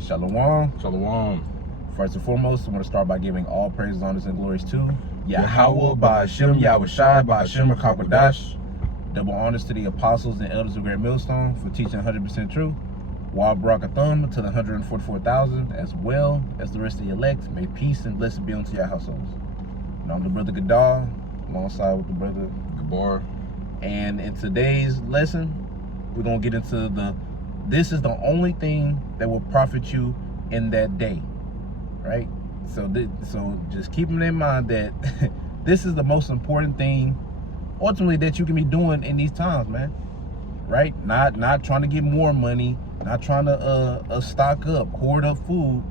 Shalom. Shalom. First and foremost, I want to start by giving all praises, honors, and glories to Yahweh, Ba'ashem, Yahweh Shai, Ba'ashem, Kakwadash. Double honors to the apostles and elders of Great Millstone for teaching 100% truth. Wa Barakathum to the 144,000, as well as the rest of the elect. May peace and blessing be unto your households. And I'm the brother Gadar, alongside with the brother Gabar. And in today's lesson, we're going to get into this is the only thing that will profit you in that day, right? So just keeping in mind that this is the most important thing ultimately that you can be doing in these times, man, right? Not trying to get more money, not trying to stock up, hoard up food,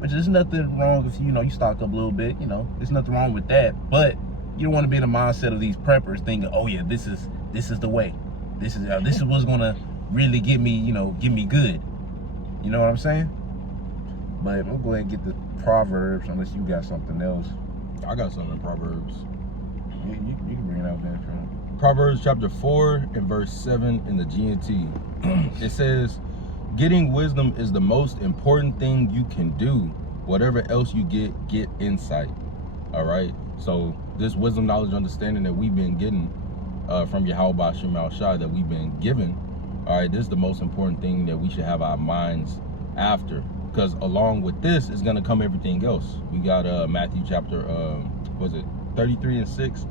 which is nothing wrong if you stock up a little bit, there's nothing wrong with that. But you don't want to be in the mindset of these preppers thinking, oh yeah, this is the way, this is what's gonna really get me good. You know what I'm saying? But we'll go ahead and get the Proverbs, unless you got something else. I got something in Proverbs. You can bring it out there, friend. Proverbs chapter 4 and verse 7 in the G&T. It says, getting wisdom is the most important thing you can do. Whatever else you get insight. All right? So this wisdom, knowledge, understanding that we've been getting from Yahweh Ba'ashem Yahweh Shai, that we've been given, all right, this is the most important thing that we should have our minds after. Because along with this is going to come everything else. We got Matthew chapter, 33 and 6.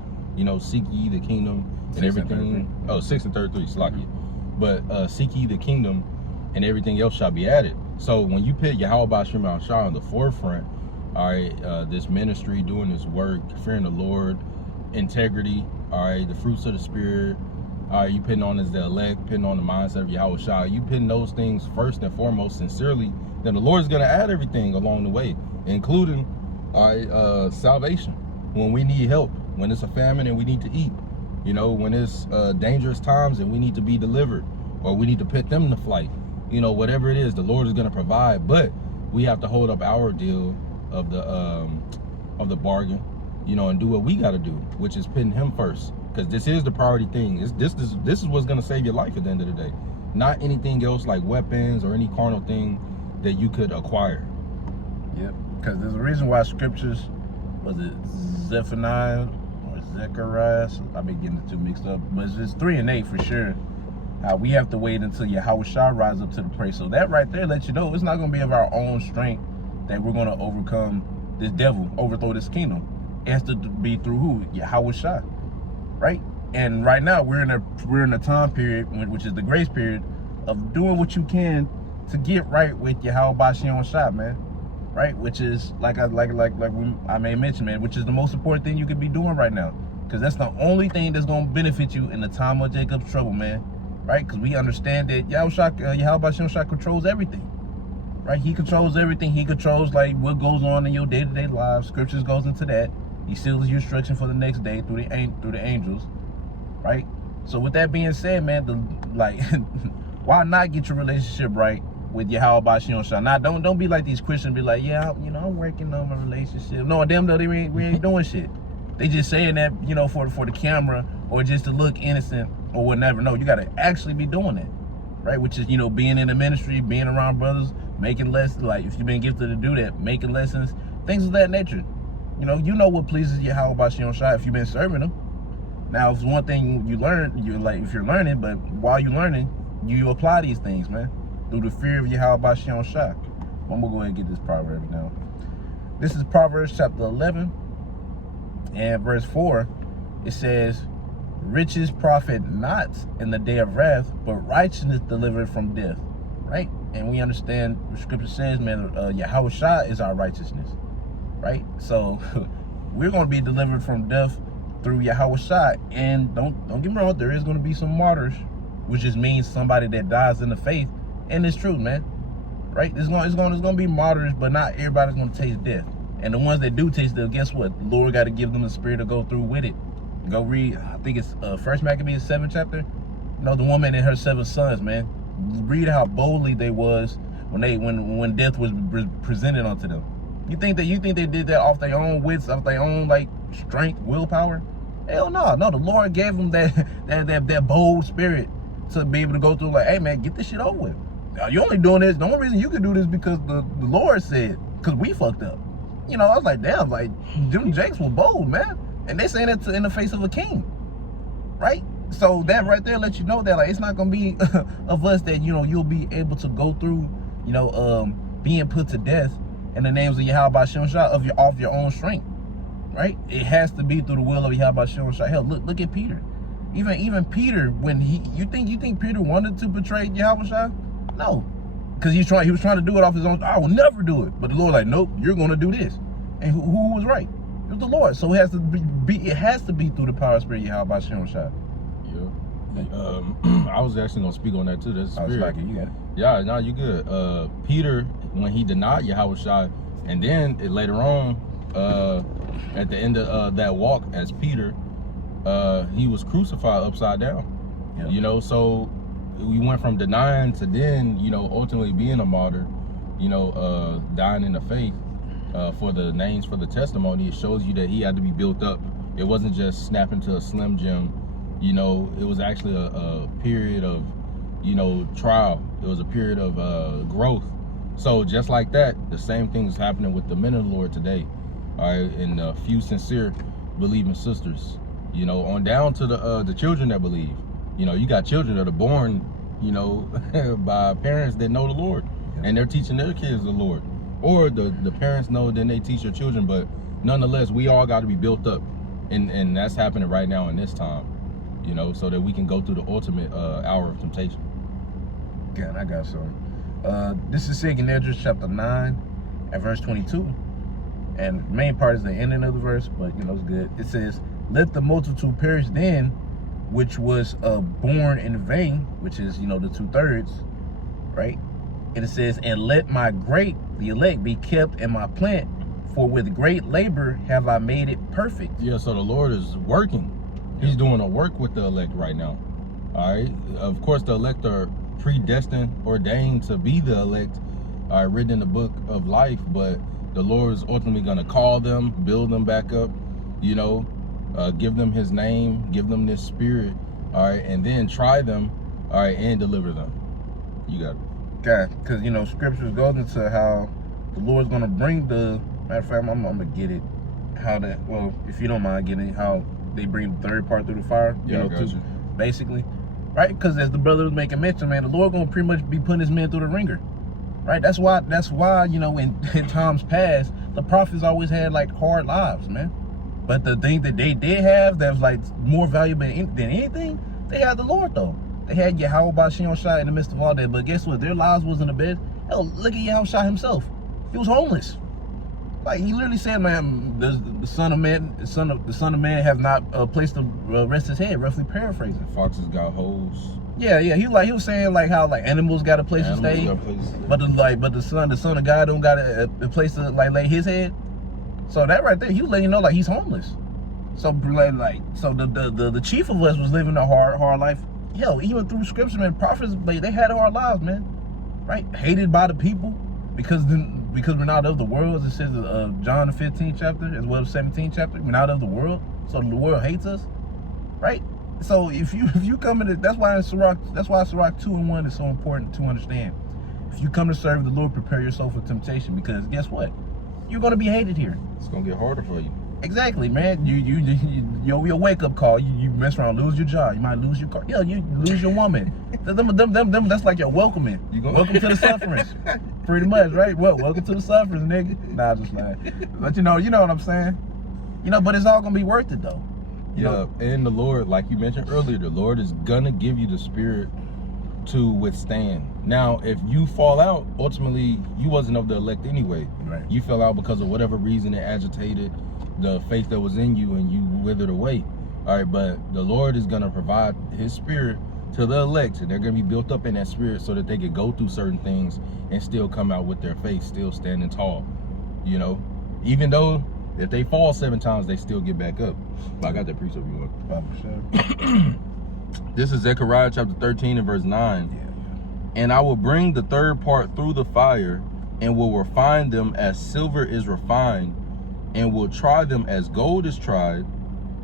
Seek ye the kingdom and everything. 6 and 33, Slaki. But seek ye the kingdom and everything else shall be added. So when you put Yahweh Ba'ashem Yahweh Shai on the forefront, all right, this ministry, doing this work, fearing the Lord, integrity, all right, the fruits of the Spirit, all right, you putting on as the elect, putting on the mindset of Yahweh Shai, you putting those things first and foremost sincerely, then the Lord's going to add everything along the way, including salvation. When we need help, when it's a famine and we need to eat, when it's dangerous times and we need to be delivered, or we need to put them to flight, whatever it is, the Lord is going to provide. But we have to hold up our deal of the bargain, and do what we got to do, which is putting Him first, because this is the priority thing. This is what's going to save your life at the end of the day, not anything else like weapons or any carnal thing that you could acquire. Yep, because there's a reason why scriptures, was it Zephaniah or Zechariah? I've been getting the two mixed up, but it's 3 and 8 for sure. We have to wait until Yahweh Shai rise up to the prey. So that right there lets you know it's not going to be of our own strength that we're going to overcome this devil, overthrow this kingdom. It has to be through who? Yahweh Shai, right? And right now we're in a time period, which is the grace period, of doing what you can to get right with Yahweh Ba'ashem Yahweh Shai, man, right? Which is like I may mention, man, which is the most important thing you could be doing right now, because that's the only thing that's gonna benefit you in the time of Jacob's trouble, man, right? Because we understand that Yahweh Ba'ashem Yahweh Shai controls everything, right? He controls everything. He controls like what goes on in your day-to-day lives. Scriptures goes into that. He seals your instruction for the next day through the angels, right? So with that being said, man, why not get your relationship right with Yahweh Ba'ashem Yahweh Shai? Now, don't be like these Christians, be like, yeah, I'm working on my relationship. No, them though, we ain't doing shit. They just saying that, for the camera or just to look innocent or whatever. No, you gotta actually be doing it, right? Which is, being in the ministry, being around brothers, making lessons, like if you've been gifted to do that, making lessons, things of that nature. You know what pleases Yahweh Ba'ashem Yahweh Shai if you've been serving them. Now, if it's one thing you learn, if you're learning, but while you're learning, you apply these things, man, through the fear of Yahweh Ba'ashem Yahweh Shai. I'm gonna go ahead and get this proverb now. This is Proverbs chapter 11 and verse 4. It says, riches profit not in the day of wrath, but righteousness delivered from death, right? And we understand what scripture says, man, Yahweh Shai is our righteousness, right? So we're going to be delivered from death through Yahweh Shai. And don't get me wrong, there is going to be some martyrs, which just means somebody that dies in the faith. And it's true, man, right? It's going to be martyrs, but not everybody's going to taste death. And the ones that do taste death, guess what? The Lord got to give them the spirit to go through with it. Go read, I think it's 1 Maccabees 7th chapter. The woman and her 7 sons, man. Read how boldly they was when death was presented unto them. You think they did that off their own wits, off their own strength, willpower? Hell no. No, the Lord gave them that bold spirit to be able to go through, hey man, get this shit over with. you only doing this. The only reason you can do this because the Lord said, because we fucked up. You know, I was like, damn, like, Jim Jakes was bold, man. And they saying it in the face of a king, right? So that right there lets you know that, like, it's not going to be of us that, you know, you'll be able to go through, you know, being put to death in the names of Yahweh Shem Shah off your own strength, right? It has to be through the will of Yahweh Shem Shah. Hell, look at Peter. Even Peter, when you think Peter wanted to betray Yahweh Shah? No, because he was trying to do it off his own. I will never do it. But the Lord, like, nope, you're going to do this. And who was right? It was the Lord. So it has to be through the power of Spirit Yahweh Shem Shah. Yeah. I was actually gonna speak on that too. That's spirit. Like, you got it. Yeah, no, you good. Peter, when he denied Yahweh Shah, and then later on, at the end of that walk as Peter, he was crucified upside down. Yeah. You know, so we went from denying to then, you know, ultimately being a martyr. You know, dying in the faith for the names, for the testimony. It shows you that he had to be built up. It wasn't just snapping to a Slim Jim. You know, it was actually a period of, you know, trial. It was a period of growth. So just like that, the same thing is happening with the men of the Lord today. All right, and a few sincere believing sisters. You know, on down to the children that believe. You know, you got children that are born, you know, by parents that know the Lord, and they're teaching their kids the Lord. Or the parents know, then they teach their children. But nonetheless, we all got to be built up, and that's happening right now in this time. You know, so that we can go through the ultimate hour of temptation. God, I got some. This is 2 Esdras chapter 9 at verse 22. And the main part is the ending of the verse, but, you know, it's good. It says, let the multitude perish then, which was born in vain, which is, you know, the 2/3, right? And it says, and let the elect be kept in my plant, for with great labor have I made it perfect. Yeah, so the Lord is working. He's doing a work with the elect right now. All right. Of course, the elect are predestined, ordained to be the elect, written in the book of life. But the Lord is ultimately going to call them, build them back up, you know, give them his name, give them this spirit. All right. And then try them, all right, and deliver them. You got it. God, because, you know, scriptures goes into how the Lord's going to bring the, matter of fact, I'm going to get it. How that, well, if you don't mind getting how they bring the third part through the fire, Yeah, you know, basically, right? Because as the brother was making mention, man, the Lord gonna pretty much be putting his men through the ringer, right? That's why, you know, in times past, the prophets always had like hard lives, man. But the thing that they did have that was like more valuable than anything, they had the Lord though. They had Yahweh Shem Shah in the midst of all that. But guess what? Their lives wasn't a bed. Hell, look at Yahweh Shah himself. He was homeless. Like, he literally said, man, the Son of Man have not placed to rest his head, roughly paraphrasing. Foxes got holes. Yeah, he was saying like how like animals got a place to stay, but the son of God don't got a place to like lay his head. So that right there, he was letting you know like he's homeless. So like the chief of us was living a hard life. Hell, even through scripture, man, prophets they had hard lives, man. Right, hated by the people because we're not of the world, as it says John the 15th chapter, as well as 17th chapter. We're not of the world, so the world hates us, right? So if you come in, that's why Sirach 2:1 is so important to understand. If you come to serve the Lord, prepare yourself for temptation, because guess what? You're gonna be hated here. It's gonna get harder for you. Exactly, man. Your wake up call. You mess around, lose your job. You might lose your car. Yeah, you lose your woman. Them. That's like your welcoming. Welcome to the sufferings. Pretty much, right? Well, welcome to the sufferings, nigga. Nah, just lying. But you know what I'm saying. You know, but it's all gonna be worth it though. You know? And the Lord, like you mentioned earlier, the Lord is gonna give you the spirit to withstand. Now, if you fall out, ultimately you wasn't of the elect anyway. Right. You fell out because of whatever reason it agitated the faith that was in you and you withered away. All right, but the Lord is gonna provide his spirit to the elect, and they're gonna be built up in that spirit so that they could go through certain things and still come out with their faith still standing tall. You know, even though if they fall 7 times, they still get back up. I got that precept you want. This is Zechariah chapter 13 and verse 9. Yeah. And I will bring the third part through the fire, and will refine them as silver is refined, and will try them as gold is tried.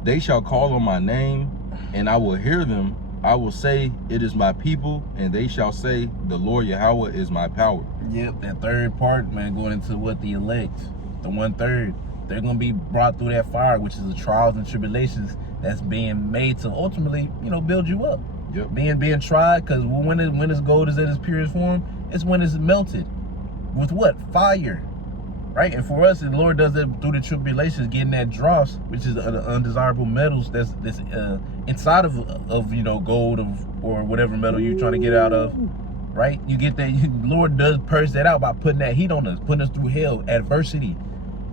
They shall call on my name, and I will hear them, I will say, it is my people, and they shall say, the Lord Yahweh is my power. Yep, that third part, man, going into what the elect, the 1/3, they're gonna be brought through that fire, which is the trials and tribulations that's being made to ultimately, build you up. Yep. Being tried, because when this gold is at its purest form, it's when it's melted with what? Fire. Right? And for us, the Lord does that through the tribulations, getting that dross, which is the undesirable metals that's inside of gold or whatever metal you're trying to get out of. Right? You get that. Lord does purge that out by putting that heat on us, putting us through hell, adversity,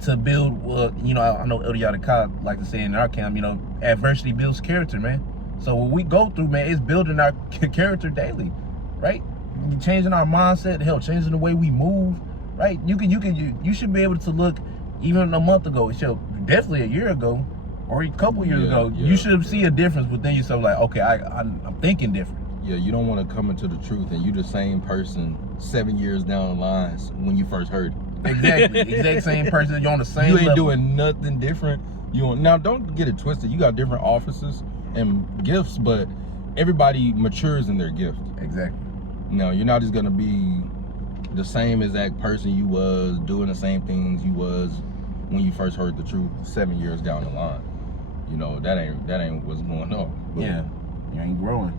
to build. I know El Yadakah like to say in our camp, adversity builds character, man. So what we go through, man, is building our character daily, right? Changing our mindset, hell, changing the way we move, right? You should be able to look, even a month ago, definitely a year ago, or a couple years ago, you should see a difference within yourself. Like, okay, I'm thinking different. Yeah, you don't want to come into the truth and you the same person 7 years down the line when you first heard it. Exactly, exact same person. You're on the same. You ain't level. doing nothing different. Now don't get it twisted. You got different offices and gifts, but everybody matures in their gift. Exactly. No, you're not just gonna be the same exact person you was doing the same things you was when you first heard the truth 7 years down the line. That ain't what's going on. But yeah, you ain't growing.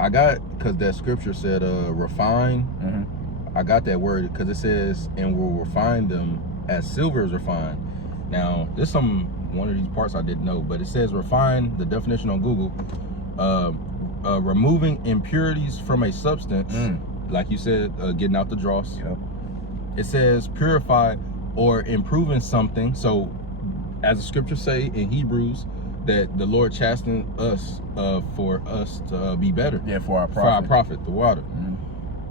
I got, because that scripture said refine. Mm-hmm. I got that word because it says, and we'll refine them as silver is refined. Now, there's one of these parts I didn't know, but it says refine, the definition on Google, removing impurities from a substance, like you said, getting out the dross. Yep. It says purify or improving something. So, as the scriptures say in Hebrews, that the Lord chastened us for us to be better. Yeah, for our profit. For our profit, the water.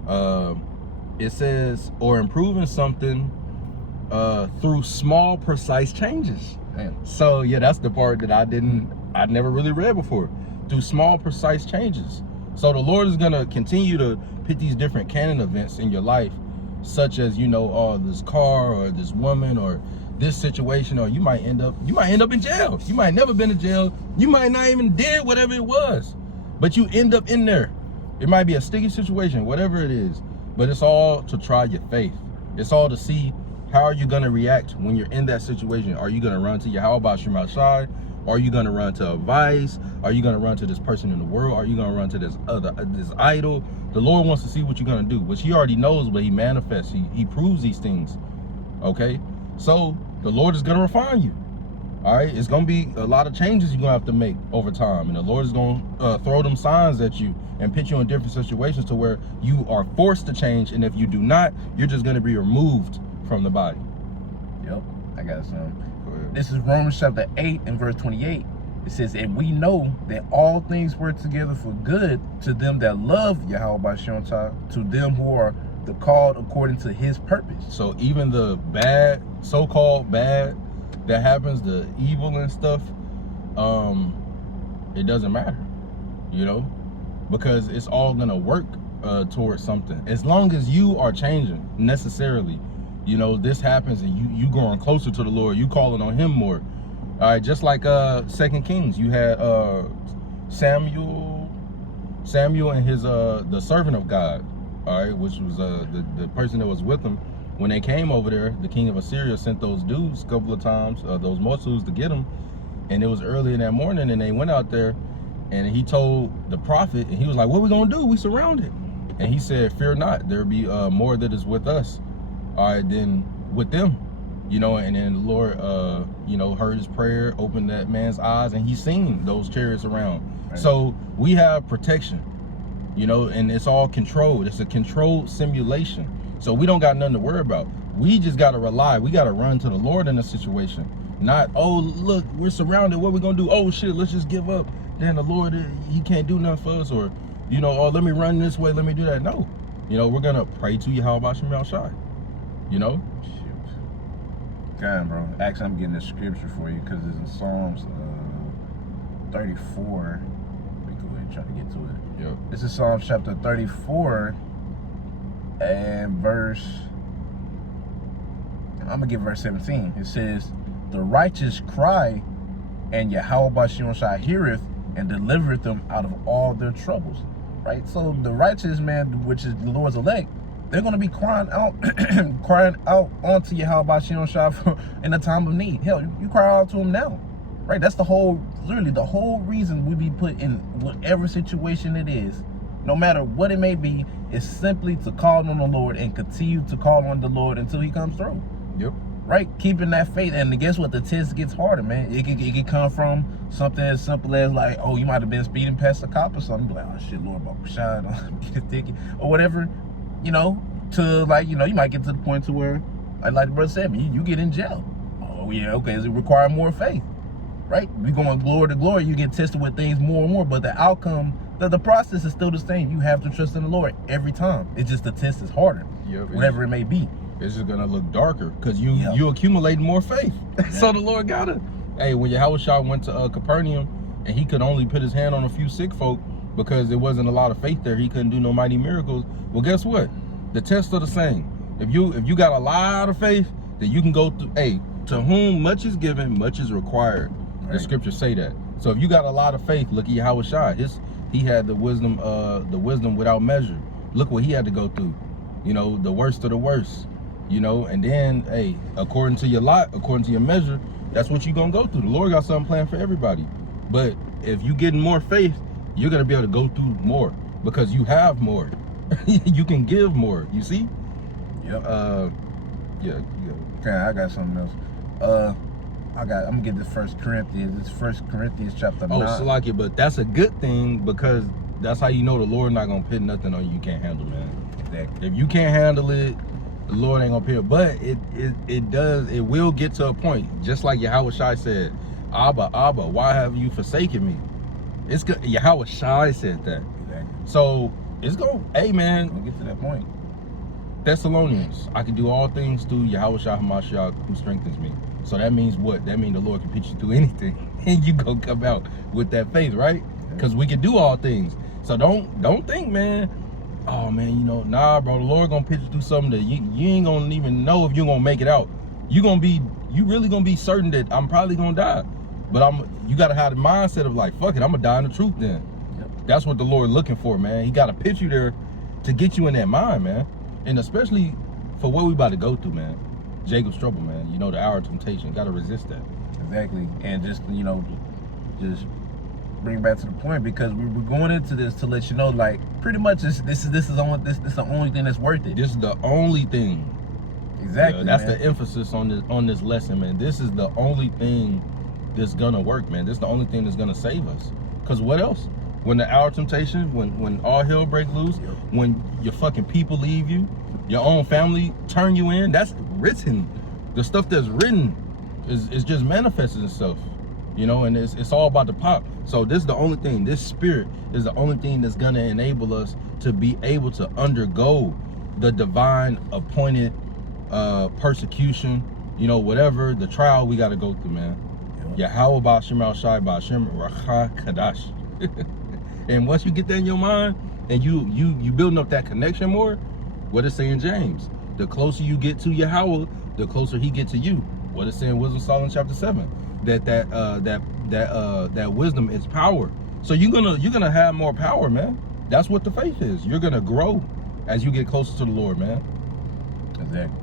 Mm-hmm. It says, or improving something through small, precise changes. Damn. So yeah, that's the part that I'd never really read before. Through small, precise changes. So the Lord is gonna continue to put these different canon events in your life, such as this car or this woman or this situation, or you might end up in jail. You might never been in jail. You might not even did whatever it was, but you end up in there. It might be a sticky situation, whatever it is, but it's all to try your faith. It's all to see how are you gonna react when you're in that situation. Are you gonna run to Yahweh Shem Shai? Are you gonna run to a vice? Are you gonna run to this person in the world? Are you gonna run to this idol? The Lord wants to see what you're gonna do, which He already knows, but He manifests. He proves these things. Okay, so the Lord is gonna refine you. All right, it's gonna be a lot of changes you're gonna have to make over time, and the Lord is gonna throw them signs at you and put you in different situations to where you are forced to change, and if you do not, you're just gonna be removed from the body. Yep, I got some. Go ahead. This is Romans chapter 8 and verse 28. It says, and we know that all things work together for good to them that love Yahweh Shem Shai, to them who are the called according to His purpose. So even the bad, so-called bad that happens, the evil and stuff, it doesn't matter, because it's all gonna work towards something. As long as you are changing necessarily, this happens and you growing closer to the Lord, you calling on Him more. All right, just like 2 Kings, you had Samuel and his the servant of God, all right, which was the person that was with him when they came over there. The king of Assyria sent those dudes a couple of times, those Mossus, to get him, and it was early in that morning, and they went out there, and he told the prophet, and he was like, "What we gonna do? We surrounded." And he said, "Fear not, there be more that is with us, all right, than with them." And then the Lord, heard his prayer, opened that man's eyes, and he seen those chariots around. Right. So we have protection, and it's all controlled. It's a controlled simulation. So we don't got nothing to worry about. We just got to rely. We got to run to the Lord in a situation. Not, oh, look, we're surrounded. What we going to do? Oh, shit, let's just give up. Then the Lord, He can't do nothing for us. Or, oh, let me run this way. Let me do that. No. We're going to pray to Yahweh Shem Shai. God, bro. Actually, I'm getting the scripture for you because it's in Psalms 34. Let me go ahead and try to get to it. Yep. This is Psalms chapter 34 and verse, I'm going to give verse 17. It says, the righteous cry, and Yahweh Shem Shai heareth, and delivereth them out of all their troubles. Right? So the righteous man, which is the Lord's elect, they're going to be crying out crying out onto Yahweh Shai in the time of need. Hell, you cry out to him now. Right? That's literally the whole reason we be put in whatever situation it is, no matter what it may be, is simply to call on the Lord and continue to call on the Lord until he comes through. Yep. Right? Keeping that faith. And guess what? The test gets harder, man. It could come from something as simple as like, oh, you might have been speeding past a cop or something. Like, oh shit, Lord, shine, get a ticket or whatever, you know, to like, you know, you might get to the point to where, like the brother said, you get in jail. Oh yeah, okay, does it require more faith? Right? We going glory to glory, you get tested with things more and more, but the outcome, the process is still the same. You have to trust in the Lord every time. It's just the test is harder. Yep. Whatever it may be. It's just gonna look darker because you accumulate more faith. So the Lord got it. Hey, when Yahweh went to Capernaum and he could only put his hand on a few sick folk because there wasn't a lot of faith there, he couldn't do no mighty miracles. Well, guess what? The tests are the same. If you got a lot of faith, then you can go through. Hey, to whom much is given, much is required. Right. The scriptures say that. So if you got a lot of faith, look at Yahweh. He had the wisdom without measure. Look what he had to go through. You know, the worst of the worst. You know, and then, hey, according to your lot, according to your measure, that's what you're going to go through. The Lord got something planned for everybody. But if you getting more faith, you're going to be able to go through more because you have more. You can give more, you see? Yep. Yeah. Okay, I got something else. I'm going to get this 1 Corinthians. It's 1 Corinthians chapter 9. Oh, Salakia, but that's a good thing because that's how you know the Lord not going to put nothing on you can't handle, man. Exactly. If you can't handle it, the Lord ain't gonna pay it, but it will get to a point, just like Yahweh Shai said, Abba, why have you forsaken me? It's good. Yahweh Shai said that. Exactly. So it's go, hey man, we'll get to that point. Thessalonians, I can do all things through Yahweh Shai HaMashiach who strengthens me. So that means what? That means the Lord can pitch you through anything, and you gonna come out with that faith, right? Because we can do all things. So don't think, man. Oh man, you know, nah, bro. The Lord gonna pitch you through something that you ain't gonna even know if you're gonna make it out. You really gonna be certain that I'm probably gonna die. But you gotta have the mindset of like, fuck it, I'm gonna die in the truth then. Yep. That's what the Lord looking for, man. He gotta pitch you there to get you in that mind, man. And especially for what we about to go through, man. Jacob's trouble, man. You know, the hour of temptation. Gotta resist that. Exactly. And just, you know, just bring back to the point, because we're going into this to let you know, like, pretty much this is the only thing that's worth it. This is the only thing. Exactly. Yeah, that's the emphasis on this lesson, man. This is the only thing that's gonna work, man. This is the only thing that's gonna save us. Cause what else? When the hour of temptation, when all hell break loose, when your fucking people leave you, your own family turn you in, that's written. The stuff that's written is just manifesting itself. You know, and it's all about the pop. So this is the only thing, this spirit is the only thing that's gonna enable us to be able to undergo the divine appointed persecution, you know, whatever the trial we gotta go through, man. Yahweh Ba'Shem Al-Shai Ba'Shem Racha Kadash. And once you get that in your mind and you building up that connection more, what it say in James? The closer you get to Yahweh, the closer he get to you. What it say in Wisdom Solomon chapter 7? That wisdom is power. So you're gonna have more power, man. That's what the faith is. You're gonna grow as you get closer to the Lord, man. Exactly.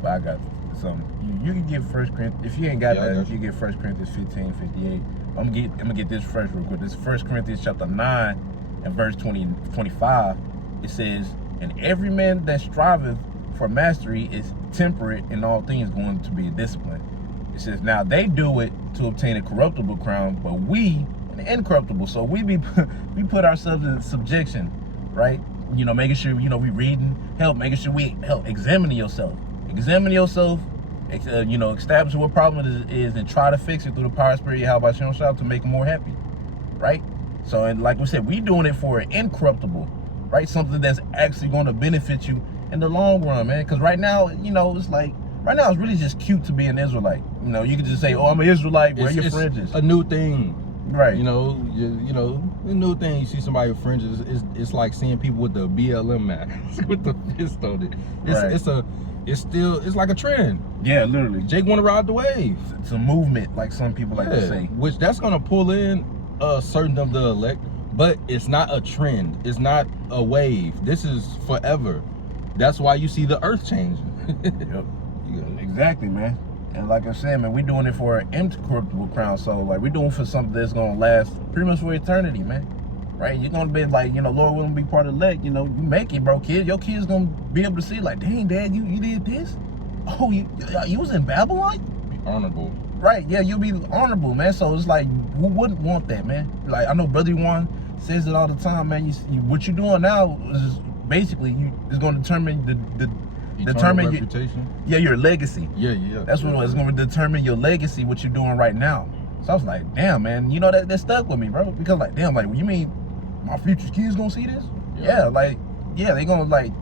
But I got something. You can get 1 Corinthians. If you ain't got that, you get 1 Corinthians 15:58. I'm gonna get this first real quick. This is 1 Corinthians chapter 9 and verse 25. It says, "And every man that striveth for mastery is temperate in all things, going to be disciplined." It says, "Now they do it to obtain a corruptible crown, but we an incorruptible." So we put ourselves in subjection, right? You know, making sure, you know, we reading, making sure we examining yourself, you know, establish what problem it is and try to fix it through the power of spirit, how about Shem Shai, to make them more happy, right? So, and like we said, we doing it for an incorruptible, right? Something that's actually going to benefit you in the long run, man. Because right now, you know, it's like, right now it's really just cute to be an Israelite. You know, you can just say, "Oh, I'm an Israelite," wear your fringes. A new thing. Right. You know, the new thing, you see somebody with fringes, it's like seeing people with the BLM mask with the fist on it. It's like a trend. Yeah, literally. Jake want to ride the wave. It's a movement, like some people like to say. Which that's gonna pull in certain of the elect, but it's not a trend. It's not a wave. This is forever. That's why you see the earth changing. Yep. Exactly, man. And like I said, man, we're doing it for an incorruptible crown. So like we're doing for something that's gonna last pretty much for eternity, man. Right? You're gonna be like, you know, Lord willing, be part of the elect. You know, you make it, bro, kid. Your kid's gonna be able to see, like, dang, Dad, you did this. Oh, you was in Babylon. Be honorable. Right? Yeah, you'll be honorable, man. So it's like, who wouldn't want that, man? Like I know Brother Juan says it all the time, man. What you're doing now is basically it's gonna determine Eternal reputation. your legacy. Yeah. That's what it's going to determine your legacy, what you're doing right now. So I was like, damn, man, you know, that stuck with me, bro. Because like, damn, like, you mean my future kids gonna see this? Yeah, like, yeah, they gonna like,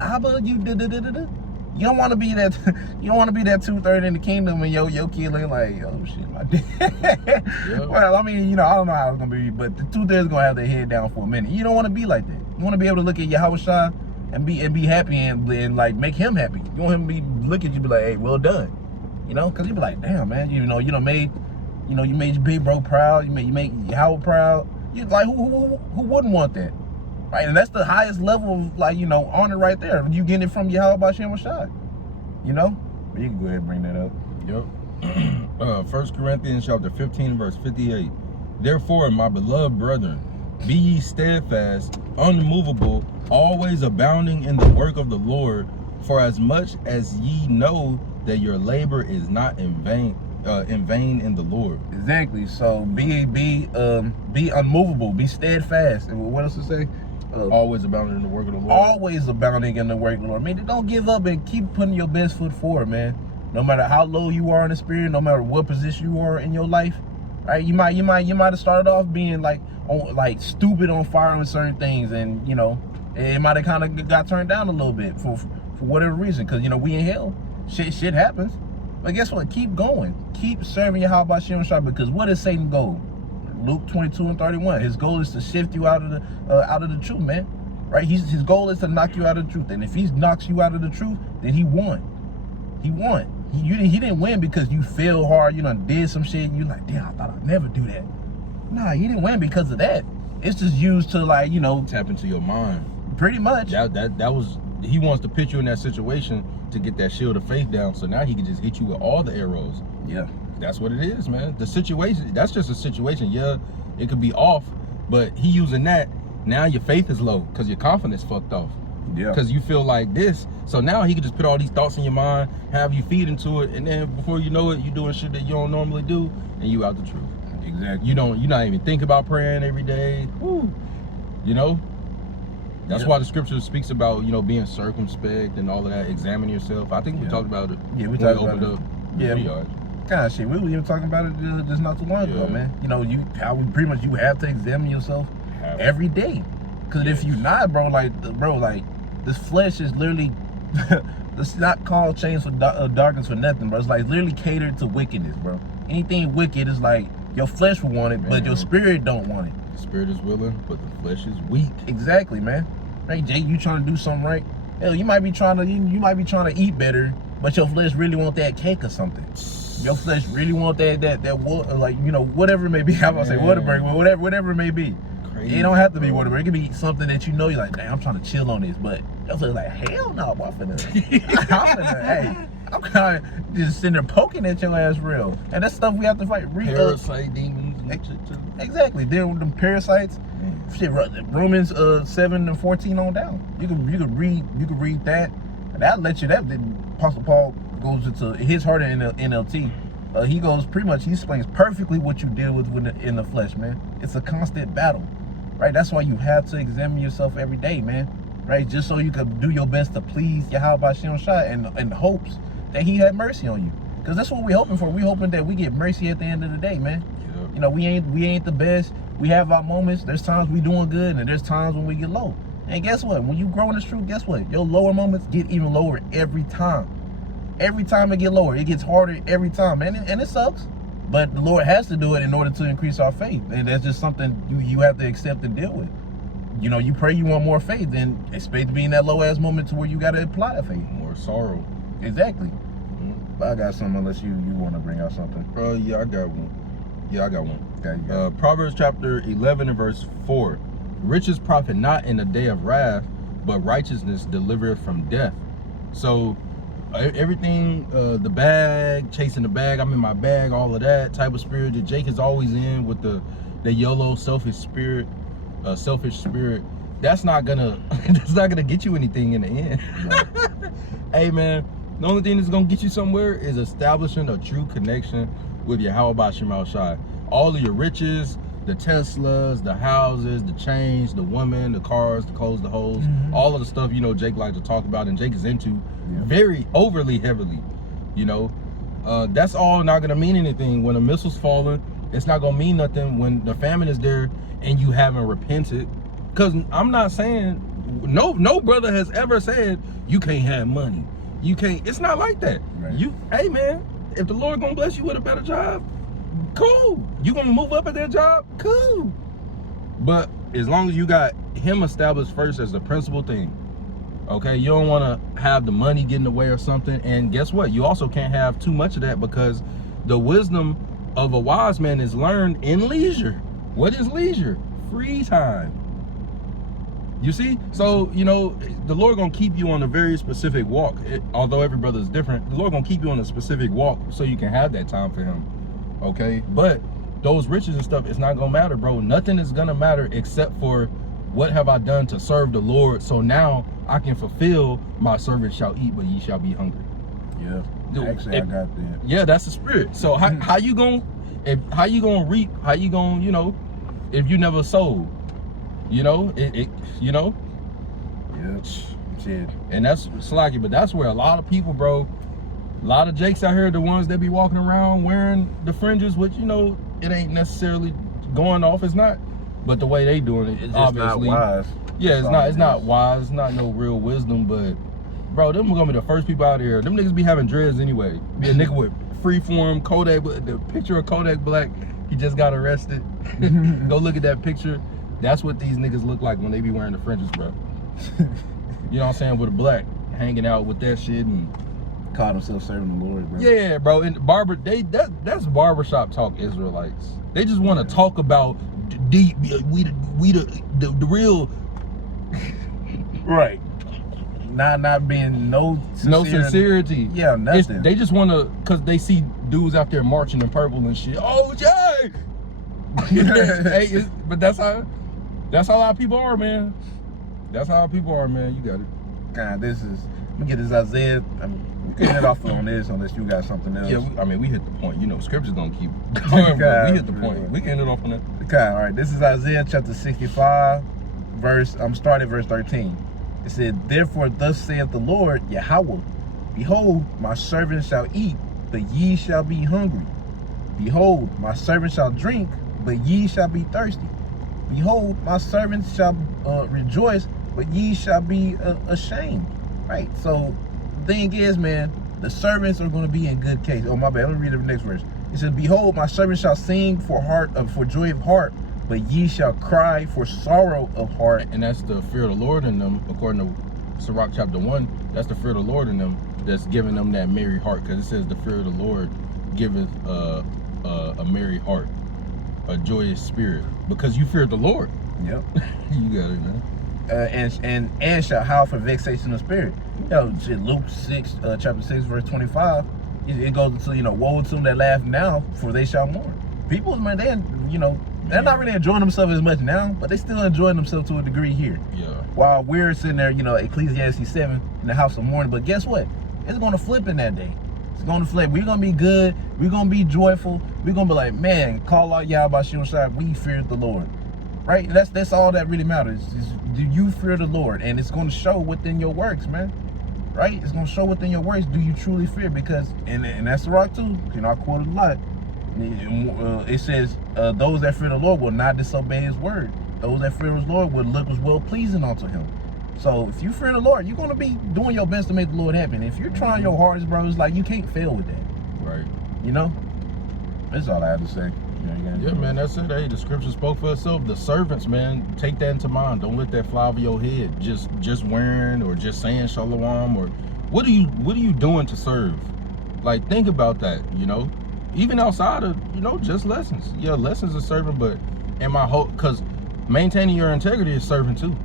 Abba, you da-da-da-da-da. You don't want to be that. You don't want to be that 2/3 in the kingdom, and your kid looking like, oh shit, my dad. Yep. Well, I mean, you know, I don't know how it's gonna be, but the 2/3 gonna have their head down for a minute. You don't want to be like that. You want to be able to look at Yahushua and be happy and like make him happy. You want him to be look at you, be like, hey, well done. You know, because you be like, damn, man, you made your big bro proud. You make Yahweh proud. You like who wouldn't want that? Right, and that's the highest level of, like, you know, honor right there. You getting it from Yahweh Bashem Rashad. You know? But you can go ahead and bring that up. Yep. 1 Corinthians chapter 15, verse 58. Therefore, my beloved brethren, be ye steadfast, unmovable, always abounding in the work of the Lord, for as much as ye know that your labor is not in vain in the Lord. Exactly. So be unmovable, be steadfast. And what else to say? Always abounding in the work of the Lord. Always abounding in the work of the Lord. I mean, don't give up and keep putting your best foot forward, man. No matter how low you are in the spirit, no matter what position you are in your life, right? You might have started off being like stupid on fire with certain things, and you know, it might have kind of got turned down a little bit for whatever reason, because you know we in hell. Shit happens. But guess what? Keep going. Keep serving Yahweh Bashem Rashad, because what is Satan's goal? Luke 22:31. His goal is to shift you out of the truth, man. Right? His goal is to knock you out of the truth. And if he knocks you out of the truth, then he won. He won. He didn't win because you failed hard, you done did some shit, and you like, damn, I thought I'd never do that. Nah, he didn't win because of that. It's just used to, like, you know, tap into your mind. Pretty much. That was, he wants to put you in that situation to get that shield of faith down, so now he can just hit you with all the arrows. Yeah. That's what it is, man. The situation, that's just a situation. Yeah, it could be off, but he using that. Now your faith is low because your confidence fucked off. Yeah. Because you feel like this. So now he can just put all these thoughts in your mind, have you feed into it, and then before you know it, you're doing shit that you don't normally do, and you out the truth. Exactly. You're not even thinking about praying every day. Woo. You know? That's why the scripture speaks about, you know, being circumspect and all of that, examine yourself. I think we talked about it. Yeah, we talked about it. Yeah. Kind of shit. We were even talking about it just not too long ago, man. You know, you have to examine yourself every day. Because if you not, bro, this flesh is literally, it's not called chains for darkness for nothing, bro. It's like literally catered to wickedness, bro. Anything wicked is like your flesh will want it, but your spirit don't want it. The spirit is willing, but the flesh is weak. Exactly, man. Right, Jay, you trying to do something right? Hell, you might be trying to eat better, but your flesh really want that cake or something. Your flesh really want that water, like, you know, whatever it may be. I'm gonna say Whataburger, but whatever it may be. Crazy, it don't have to be Whataburger. It can be something that you know you're like, damn, I'm trying to chill on this, but your flesh like, hell no, I'm kind of just sitting there poking at your ass real, and that's stuff we have to fight. Parasite demons and shit too. Exactly, deal with them parasites. Shit, Romans 7:14 on down. You can read that. That'll let you. That Apostle Paul goes into his heart in NLT. He goes pretty much. He explains perfectly what you deal with in the flesh, man. It's a constant battle, right? That's why you have to examine yourself every day, man. Right, just so you can do your best to please Yahweh Bashem Rashad in hopes that He had mercy on you. Because that's what we're hoping for. We're hoping that we get mercy at the end of the day, man. You know, we ain't the best. We have our moments. There's times we doing good, and there's times when we get low. And guess what? When you grow in this truth, guess what? Your lower moments get even lower every time. Every time it get lower, it gets harder every time, man. And it sucks. But the Lord has to do it in order to increase our faith. And that's just something you have to accept and deal with. You know, you pray you want more faith, then expect to be in that low ass moment to where you got to apply that faith. More sorrow. Exactly. But I got something, unless you want to bring out something. Yeah, I got one. Okay, you got it. Proverbs chapter 11 and verse 4. Riches profit not in the day of wrath, but righteousness delivereth from death. So everything, the bag, chasing the bag, I'm in my bag, all of that type of spirit that Jake is always in with the YOLO selfish spirit, that's not gonna get you anything in the end. Hey man, the only thing that's gonna get you somewhere is establishing a true connection with Yahweh Shema Shai. All of your riches, the Teslas, the houses, the chains, the women, the cars, the clothes, the hoes, all of the stuff, you know, Jake likes to talk about and Jake is into very overly heavily, you know. That's all not gonna mean anything when a missile's falling. It's not gonna mean nothing when the famine is there and you haven't repented. Cause I'm not saying, no brother has ever said you can't have money. You can't, it's not like that. Right. Hey man, if the Lord gonna bless you with a better job, cool. You gonna move up at that job, cool. But as long as you got him established first as the principal thing, okay, you don't wanna have the money get in the way or something. And guess what? You also can't have too much of that because the wisdom of a wise man is learned in leisure. What is leisure? Free time. You see? So, you know, the Lord gonna keep you on a very specific walk. Although every brother is different, the Lord gonna keep you on a specific walk so you can have that time for him. Okay? But those riches and stuff, it's not gonna matter, bro. Nothing is gonna matter except for what have I done to serve the Lord, so now I can fulfill my servant shall eat, but ye shall be hungry. Yeah. Dude, Actually, I got that. Yeah, that's the spirit. So how you gonna reap? How you gonna, you know, if you never sowed? You know, you know. Yeah. Shit. And that's slacky, but that's where a lot of people, bro, a lot of Jakes out here, the ones that be walking around wearing the fringes, which, you know, it ain't necessarily going off, it's not. But the way they doing it, It's just obviously not wise. Yeah, it's That's not all it is. wise, it's not no real wisdom, but bro, them gonna be the first people out here. Them niggas be having dreads anyway. Be a nigga with freeform Kodak, the picture of Kodak Black, he just got arrested. Go look at that picture. That's what these niggas look like when they be wearing the fringes, bro. You know what I'm saying? With a black, hanging out with that shit and Called himself serving the Lord, bro. yeah, bro. And that's barbershop talk, Israelites. They just want to talk about the real Right. Not being no sincerity. Yeah, nothing. They just want to, cause they see dudes out there marching in purple and shit. Oh, Jay! Hey, but that's how a lot of people are, man. That's how people are, man. You got it. God, let me get this Isaiah. We can head off on this unless you got something else. Yeah, we hit the point. You know, scripture's gonna keep going, bro. We hit the point. We can end it off on that. Okay, all right. This is Isaiah chapter 65, starting verse 13. It said, "Therefore thus saith the Lord Yahweh, Behold, my servant shall eat, but ye shall be hungry. Behold, my servant shall drink, but ye shall be thirsty. Behold, my servant shall rejoice, but ye shall be ashamed." Right? So the thing is, man, the servants are going to be in good case. Oh, my bad. Let me read the next verse. It says, "Behold, my servant shall sing for joy of heart, but ye shall cry for sorrow of heart." And that's the fear of the Lord in them, according to Sirach chapter 1. That's the fear of the Lord in them that's giving them that merry heart, because it says the fear of the Lord giveth a merry heart, a joyous spirit, because you fear the Lord. Yep. You got it, man. And shall howl for vexation of spirit. Luke 6, chapter 6, verse 25. It goes into, woe to them that laugh now, for they shall mourn. People, man, they're not really enjoying themselves as much now, but they still enjoying themselves to a degree here. Yeah. While we're sitting there, Ecclesiastes 7 in the house of mourning. But guess what? It's going to flip in that day. It's going to flip. We're going to be good. We're going to be joyful. We're going to be like, man, call out Yahweh Shema Shai. We fear the Lord. Right? That's all that really matters. Do you fear the Lord? And it's going to show within your works, man. Right? It's going to show within your works. Do you truly fear? Because, and that's the rock too. I quoted a lot. It says, those that fear the Lord will not disobey his word. Those that fear his Lord will look as well pleasing unto him. So if you fear the Lord, you're going to be doing your best to make the Lord happy. And if you're trying your hardest, bro, it's like you can't fail with that. Right. That's all I have to say. Yeah, man, that's it. Hey, the scripture spoke for itself. The servants, man, take that into mind. Don't let that fly over your head. Just wearing or just saying shalom, or what are you doing to serve? Like, think about that. even outside of, you know, just lessons. Yeah, lessons are serving, but in my whole, because maintaining your integrity is serving too.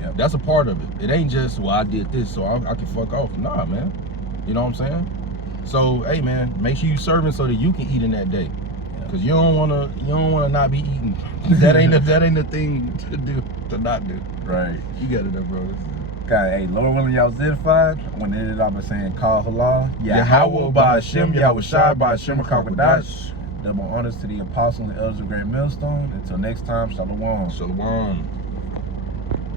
Yeah. That's a part of it. It ain't just, well, I did this, so I can fuck off. Nah, man. You know what I'm saying? So, hey, man, make sure you serving so that you can eat in that day. Cause you don't wanna not be eating. that ain't the thing to do, to not do. Right. You got it up, bro. God, hey, Lord willing, y'all zedified. When they ended up by saying, call halal. Yahweh Ba'Hashem, Yahweh Shai Ba'Hashem Kakadash. Double honors to the apostles and elders of Great Millstone. Until next time, Shalom. Shalom.